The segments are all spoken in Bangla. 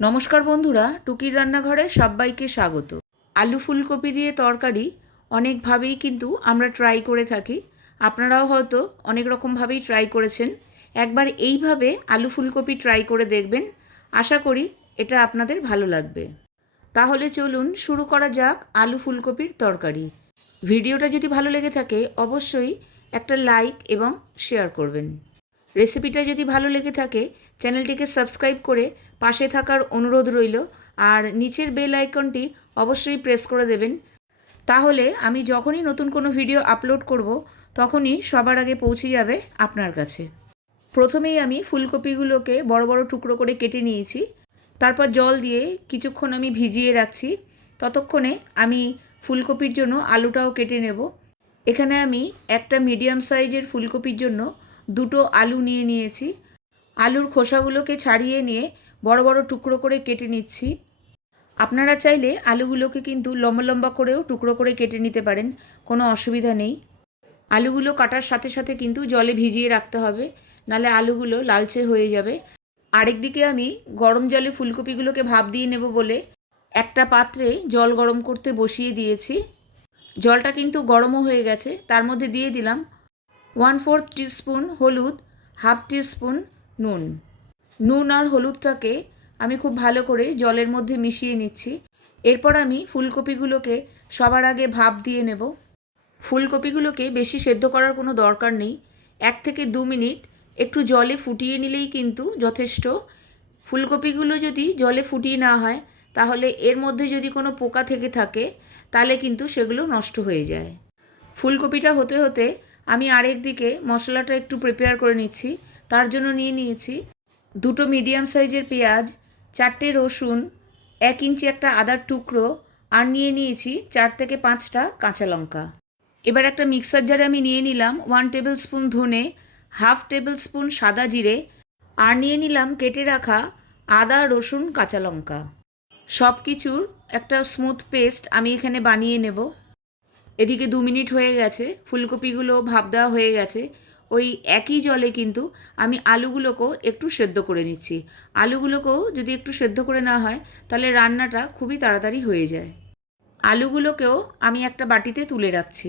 নমস্কার বন্ধুরা, টুকির রান্নাঘরে সবাইকে স্বাগত। আলু ফুলকপি দিয়ে তরকারি অনেকভাবেই কিন্তু আমরা ট্রাই করে থাকি। আপনারাও হয়তো অনেক রকমভাবেই ট্রাই করেছেন। একবার এইভাবে আলু ফুলকপি ট্রাই করে দেখবেন। আশা করি এটা আপনাদের ভালো লাগবে। তাহলে চলুন শুরু করা যাক আলু ফুলকপির তরকারি। ভিডিওটা যদি ভালো লেগে থাকে, অবশ্যই একটা লাইক এবং শেয়ার করবেন। রেসিপিটা যদি ভালো লেগে থাকে, চ্যানেলটিকে সাবস্ক্রাইব করে পাশে থাকার অনুরোধ রইল, আর নিচের বেল আইকনটি অবশ্যই প্রেস করে দেবেন। তাহলে আমি যখনই নতুন কোনো ভিডিও আপলোড করব, তখনই সবার আগে পৌঁছে যাবে আপনার কাছে। প্রথমেই আমি ফুলকপিগুলোকে বড় বড় টুকরো করে কেটে নিয়েছি। তারপর জল দিয়ে কিছুক্ষণ আমি ভিজিয়ে রাখছি। ততক্ষণে আমি ফুলকপির জন্য আলুটাও কেটে নেব। এখানে আমি একটা মিডিয়াম সাইজের ফুলকপির জন্য দুটো আলু নিয়ে নিয়েছি। আলুর খোসাগুলোকে ছাড়িয়ে নিয়ে বড় বড় টুকরো করে কেটে নিচ্ছি। আপনারা চাইলে আলুগুলোকে কিন্তু লম্বা লম্বা করেও টুকরো করে কেটে নিতে পারেন, কোনো অসুবিধা নেই। আলুগুলো কাটার সাথে সাথে কিন্তু জলে ভিজিয়ে রাখতে হবে, নালে আলুগুলো লালচে হয়ে যাবে। আরেকদিকে আমি গরম জলে ফুলকপিগুলোকে ভাপ দিয়ে নেব বলে একটা পাত্রে জল গরম করতে বসিয়ে দিয়েছি। জলটা কিন্তু গরমও হয়ে গেছে, তার মধ্যে দিয়ে দিলাম ওয়ান ফোর্থ টিস্পুন হলুদ, হাফ টিস্পুন নুন। নুন আর হলুদটাকে আমি খুব ভালো করে জলের মধ্যে মিশিয়ে নিচ্ছি। এরপর আমি ফুলকপিগুলোকে সবার আগে ভাপ দিয়ে নেব। ফুলকপিগুলোকে বেশি সেদ্ধ করার কোনো দরকার নেই। এক থেকে দু মিনিট একটু জলে ফুটিয়ে নিলেই কিন্তু যথেষ্ট। ফুলকপিগুলো যদি জলে ফুটিয়ে না হয়, তাহলে এর মধ্যে যদি কোনো পোকা থেকে থাকে, তাহলে কিন্তু সেগুলো নষ্ট হয়ে যায়। ফুলকপিটা হতে হতে আমি আরেক দিকে মশলাটা একটু প্রিপেয়ার করে নিচ্ছি। তার জন্য নিয়ে নিয়েছি দুটো মিডিয়াম সাইজের পেঁয়াজ, চারটে রসুন, এক ইঞ্চি একটা আদার টুকরো আর নিয়ে নিয়েছি চার থেকে পাঁচটা কাঁচা লঙ্কা। এবার একটা মিক্সার জারে আমি নিয়ে নিলাম ওয়ান টেবিল স্পুন ধনে হাফ টেবিল স্পুন সাদা জিরে আর নিয়ে নিলাম কেটে রাখা আদা, রসুন, কাঁচা লঙ্কা। সব কিছুর একটা স্মুথ পেস্ট আমি এখানে বানিয়ে নেব। এদিকে দু মিনিট হয়ে গেছে, ফুলকপিগুলো ভাপ দেওয়া হয়ে গেছে। ওই একই জলে কিন্তু আমি আলুগুলোকেও একটু সেদ্ধ করে নিচ্ছি। আলুগুলোকেও যদি একটু সেদ্ধ করে না হয়, তাহলে রান্নাটা খুবই তাড়াতাড়ি হয়ে যায়। আলুগুলোকেও আমি একটা বাটিতে তুলে রাখছি।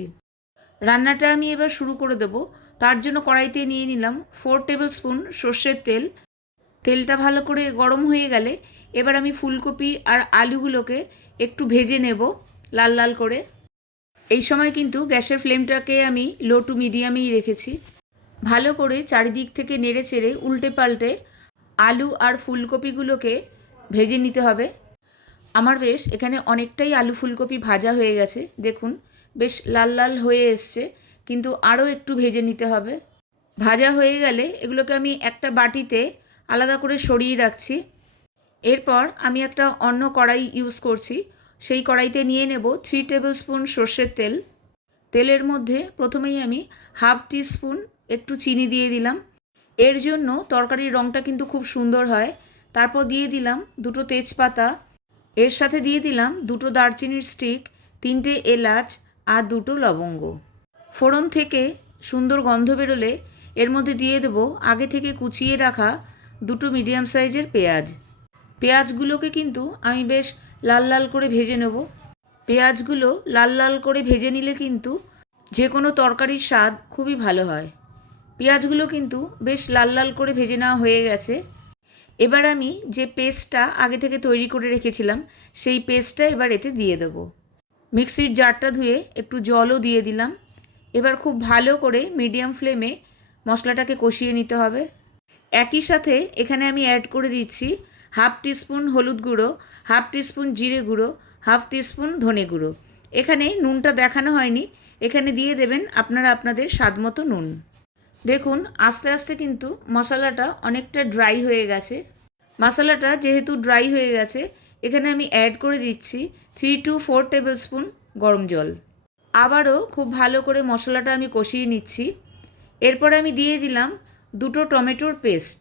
রান্নাটা আমি এবার শুরু করে দেব। তার জন্য কড়াইতে নিয়ে নিলাম ফোর টেবিল স্পুন সর্ষের তেল। তেলটা ভালো করে গরম হয়ে গেলে এবার আমি ফুলকপি আর আলুগুলোকে একটু ভেজে নেব লাল লাল করে। এই সময় কিন্তু গ্যাসের ফ্লেমটাকে আমি লো টু মিডিয়ামেই রেখেছি। ভালো করে চারিদিক থেকে নেড়ে চেড়ে উল্টে পাল্টে আলু আর ফুলকপিগুলোকে ভেজে নিতে হবে। আমার বেশ এখানে অনেকটাই আলু ফুলকপি ভাজা হয়ে গেছে, দেখুন, বেশ লাল লাল হয়ে এসছে, কিন্তু আরও একটু ভেজে নিতে হবে। ভাজা হয়ে গেলে এগুলোকে আমি একটা বাটিতে আলাদা করে সরিয়ে রাখছি। এরপর আমি একটা অন্য কড়াই ইউজ করছি সেই কড়াইতে নিয়ে নেব থ্রি টেবিল স্পুন সর্ষের তেল। তেলের মধ্যে প্রথমেই আমি হাফ টি স্পুন একটু চিনি দিয়ে দিলাম। এর জন্য তরকারির রঙটা কিন্তু খুব সুন্দর হয়। তারপর দিয়ে দিলাম দুটো তেজপাতা। এর সাথে দিয়ে দিলাম দুটো দারচিনির স্টিক তিনটে এলাচ আর দুটো লবঙ্গ। ফোড়ন থেকে সুন্দর গন্ধ বেরোলে এর মধ্যে দিয়ে দেব আগে থেকে কুচিয়ে রাখা দুটো মিডিয়াম সাইজের পেঁয়াজ। পেঁয়াজগুলোকে কিন্তু আমি বেশ লাল লাল করে ভেজে নেব। পেঁয়াজগুলো লাল লাল করে ভেজে নিলে কিন্তু যে কোনো তরকারির স্বাদ খুবই ভালো হয়। পেঁয়াজগুলো কিন্তু বেশ লাল লাল করে ভেজে নেওয়া হয়ে গেছে। এবার আমি যে পেস্টটা আগে থেকে তৈরি করে রেখেছিলাম, সেই পেস্টটা এবার এতে দিয়ে দেব। মিক্সির জারটা ধুয়ে একটু জলও দিয়ে দিলাম। এবার খুব ভালো করে মিডিয়াম ফ্লেমে মশলাটাকে কষিয়ে নিতে হবে। একই সাথে এখানে আমি অ্যাড করে দিচ্ছি হাফ টিস্পুন হলুদ গুঁড়ো, হাফ টিস্পুন জিরে গুঁড়ো, হাফ টিস্পুন ধনে গুঁড়ো। এখানে নুনটা দেখানো হয়নি। এখানে দিয়ে দেবেন আপনারা আপনাদের স্বাদ মতো নুন। দেখুন, আস্তে আস্তে কিন্তু মশলাটা অনেকটা ড্রাই হয়ে গেছে। মশলাটা যেহেতু ড্রাই হয়ে গেছে, এখানে আমি অ্যাড করে দিচ্ছি three two four tablespoon গরম জল। আবারও খুব ভালো করে মশলাটা আমি কষিয়ে নিচ্ছি। এরপর আমি দিয়ে দিলাম দুটো টমেটোর পেস্ট।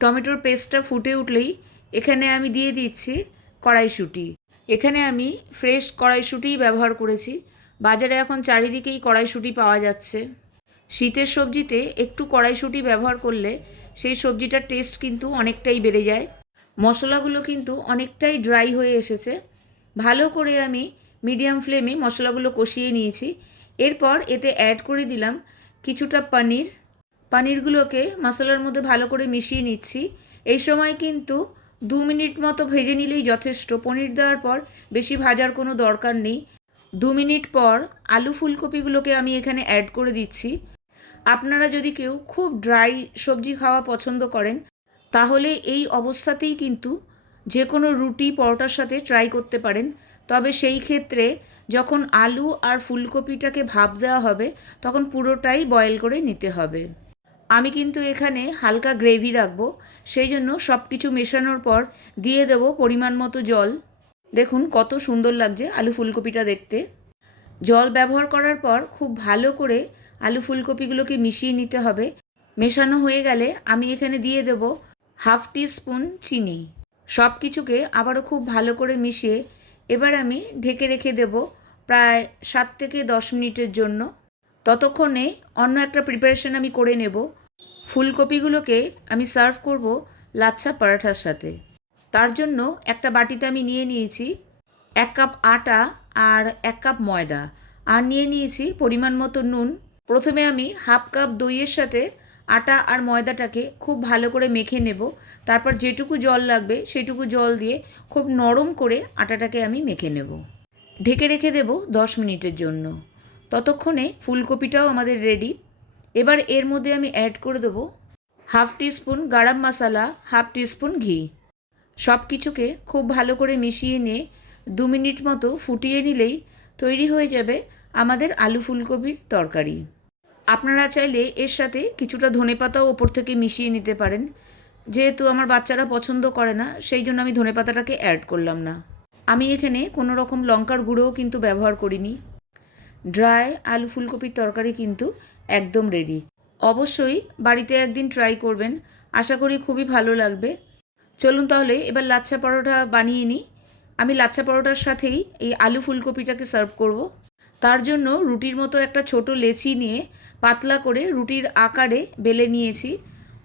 টমেটোর পেস্টটা ফুটে উঠলেই এখানে আমি দিয়ে দিচ্ছি কড়াইশুঁটি। এখানে আমি ফ্রেশ কড়াইশুঁটিই ব্যবহার করেছি। বাজারে এখন চারিদিকেই কড়াইশুঁটি পাওয়া যাচ্ছে। শীতের সবজিতে একটু কড়াইশুঁটি ব্যবহার করলে সেই সবজিটার টেস্ট কিন্তু অনেকটাই বেড়ে যায়। মশলাগুলো কিন্তু অনেকটাই ড্রাই হয়ে এসেছে। ভালো করে আমি মিডিয়াম ফ্লেমে মশলাগুলো কষিয়ে নিয়েছি। এরপর এতে অ্যাড করে দিলাম কিছুটা পনির। পনিরগুলোকে মশলার মধ্যে ভালো করে মিশিয়ে নিচ্ছি। এই সময় কিন্তু দু মিনিট মতো ভেজে নিলেই যথেষ্ট। পনির দেওয়ার পর বেশি ভাজার কোনো দরকার নেই। দু মিনিট পর আলু ফুলকপিগুলোকে আমি এখানে অ্যাড করে দিচ্ছি। আপনারা যদি কেউ খুব ড্রাই সবজি খাওয়া পছন্দ করেন, তাহলে এই অবস্থাতেই কিন্তু যে কোনো রুটি, পরোটার সাথে ট্রাই করতে পারেন। তবে সেই ক্ষেত্রে যখন আলু আর ফুলকপিটাকে ভাপ দেওয়া হবে, তখন পুরোটাই বয়েল করে নিতে হবে। আমি কিন্তু এখানে হালকা গ্রেভি রাখব, সেই জন্য সব কিছু মেশানোর পর দিয়ে দেব পরিমাণ মতো জল। দেখুন কত সুন্দর লাগছে আলু ফুলকপিটা দেখতে। জল ব্যবহার করার পর খুব ভালো করে আলু ফুলকপিগুলোকে মিশিয়ে নিতে হবে। মেশানো হয়ে গেলে আমি এখানে দিয়ে দেব হাফ টি স্পুন চিনি। সব কিছুকে আবারও খুব ভালো করে মিশিয়ে এবার আমি ঢেকে রেখে দেব প্রায় সাত থেকে দশ মিনিটের জন্য। ততক্ষণে অন্য একটা প্রিপারেশন আমি করে নেব। ফুলকপিগুলোকে আমি সার্ভ করব লাচ্ছা পরাঠার সাথে। তার জন্য একটা বাটিতে আমি নিয়ে নিয়েছি এক কাপ আটা আর এক কাপ ময়দা। আর নিয়ে নিয়েছি পরিমাণ মতো নুন। প্রথমে আমি হাফ কাপ দইয়ের সাথে আটা আর ময়দাটাকে খুব ভালো করে মেখে নেব। তারপর যেটুকু জল লাগবে সেটুকু জল দিয়ে খুব নরম করে আটাটাকে আমি মেখে নেব। ঢেকে রেখে দেব দশ মিনিটের জন্য। ততক্ষণে ফুলকপিটাও আমাদের রেডি এবার এর মধ্যে আমি অ্যাড করে দেবো half teaspoon garam masala half teaspoon ঘি। সব কিছুকে খুব ভালো করে মিশিয়ে নিয়ে দু মিনিট মতো ফুটিয়ে নিলেই তৈরি হয়ে যাবে আমাদের আলু ফুলকপির তরকারি। আপনারা চাইলে এর সাথে কিছুটা ধনেপাতাও ওপর থেকে মিশিয়ে নিতে পারেন। যেহেতু আমার বাচ্চারা পছন্দ করে না, সেই জন্য আমি ধনেপাতাটাকে অ্যাড করলাম না। আমি এখানে কোনো রকম লঙ্কার গুঁড়োও কিন্তু ব্যবহার করিনি। ড্রাই আলু ফুলকপির তরকারি কিন্তু একদম রেডি অবশ্যই বাড়িতে একদিন ট্রাই করবেন। আশা করি খুবই ভালো লাগবে। চলুন তাহলে এবার লাচ্ছা পরোটা বানিয়ে নিই। আমি লাচ্ছা পরোটার সাথেই এই আলু ফুলকপিটাকে সার্ভ করব। তার জন্য রুটির মতো একটা ছোট লেচি নিয়ে পাতলা করে রুটির আকারে বেলে নিয়েছি।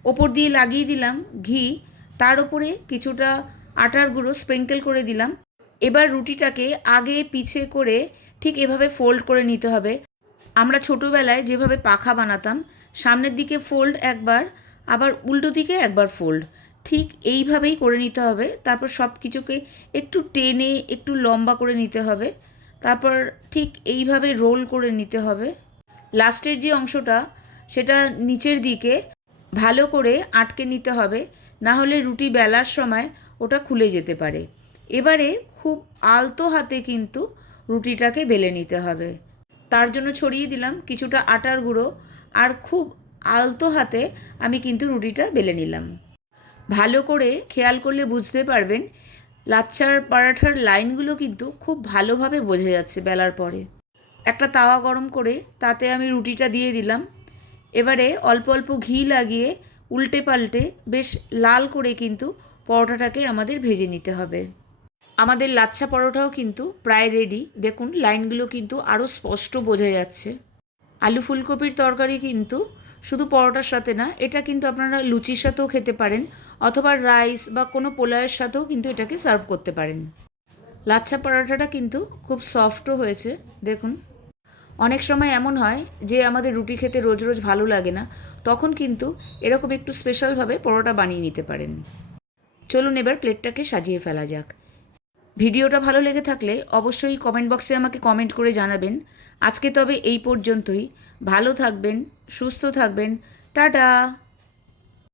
ওপর দিয়ে লাগিয়ে দিলাম ঘি। তার ওপরে কিছুটা আটার গুঁড়ো স্প্রিঙ্কেল করে দিলাম। এবার রুটিটাকে আগে পিছে করে ঠিক এভাবে ফোল্ড করে নিতে হবে। আমরা ছোটোবেলায় যেভাবে পাখা বানাতাম, সামনের দিকে ফোল্ড একবার, আবার উল্টো দিকে একবার ফোল্ড ঠিক এইভাবেই করে নিতে হবে। তারপর সব কিছুকে একটু টেনে, একটু লম্বা করে নিতে হবে। তারপর ঠিক এইভাবে রোল করে নিতে হবে। লাস্টের যে অংশটা, সেটা নিচের দিকে ভালো করে আটকে নিতে হবে। না হলে রুটি বেলার সময় ওটা খুলে যেতে পারে। এবারে খুব আলতো হাতে কিন্তু রুটিটাকে বেলে নিতে হবে। তার জন্য ছড়িয়ে দিলাম কিছুটা আটার গুঁড়ো আর খুব আলতো হাতে আমি কিন্তু রুটিটা বেলে নিলাম। ভালো করে খেয়াল করলে বুঝতে পারবেন লাচ্চার পরাঠার লাইনগুলো কিন্তু খুব ভালোভাবে বোঝা যাচ্ছে বেলার পরে। একটা তাওয়া গরম করে তাতে আমি রুটিটা দিয়ে দিলাম। এবারে অল্প অল্প ঘি লাগিয়ে উল্টে পাল্টে বেশ লাল করে কিন্তু পরোটাটাকে আমাদের ভেজে নিতে হবে। আমাদের লাচ্ছা পরোটাও কিন্তু প্রায় রেডি দেখুন লাইনগুলো কিন্তু আরও স্পষ্ট বোঝা যাচ্ছে। আলু ফুলকপির তরকারি কিন্তু শুধু পরোটার সাথে না, এটা কিন্তু আপনারা লুচির সাথেও খেতে পারেন, অথবা রাইস বা কোনো পোলাওয়ের সাথেও কিন্তু এটাকে সার্ভ করতে পারেন। লাচ্ছা পরোটাটা কিন্তু খুব সফটও হয়েছে, দেখুন। অনেক সময় এমন হয় যে আমাদের রুটি খেতে রোজ রোজ ভালো লাগে না, তখন কিন্তু এরকম একটু স্পেশালভাবে পরোটা বানিয়ে নিতে পারেন। চলুন এবার প্লেটটাকে সাজিয়ে ফেলা যাক। ভিডিওটা ভালো লেগে থাকলে অবশ্যই কমেন্ট বক্সে আমাকে কমেন্ট করে জানাবেন। আজকে তবে এই পর্যন্তই। ভালো থাকবেন, সুস্থ থাকবেন। টাটা!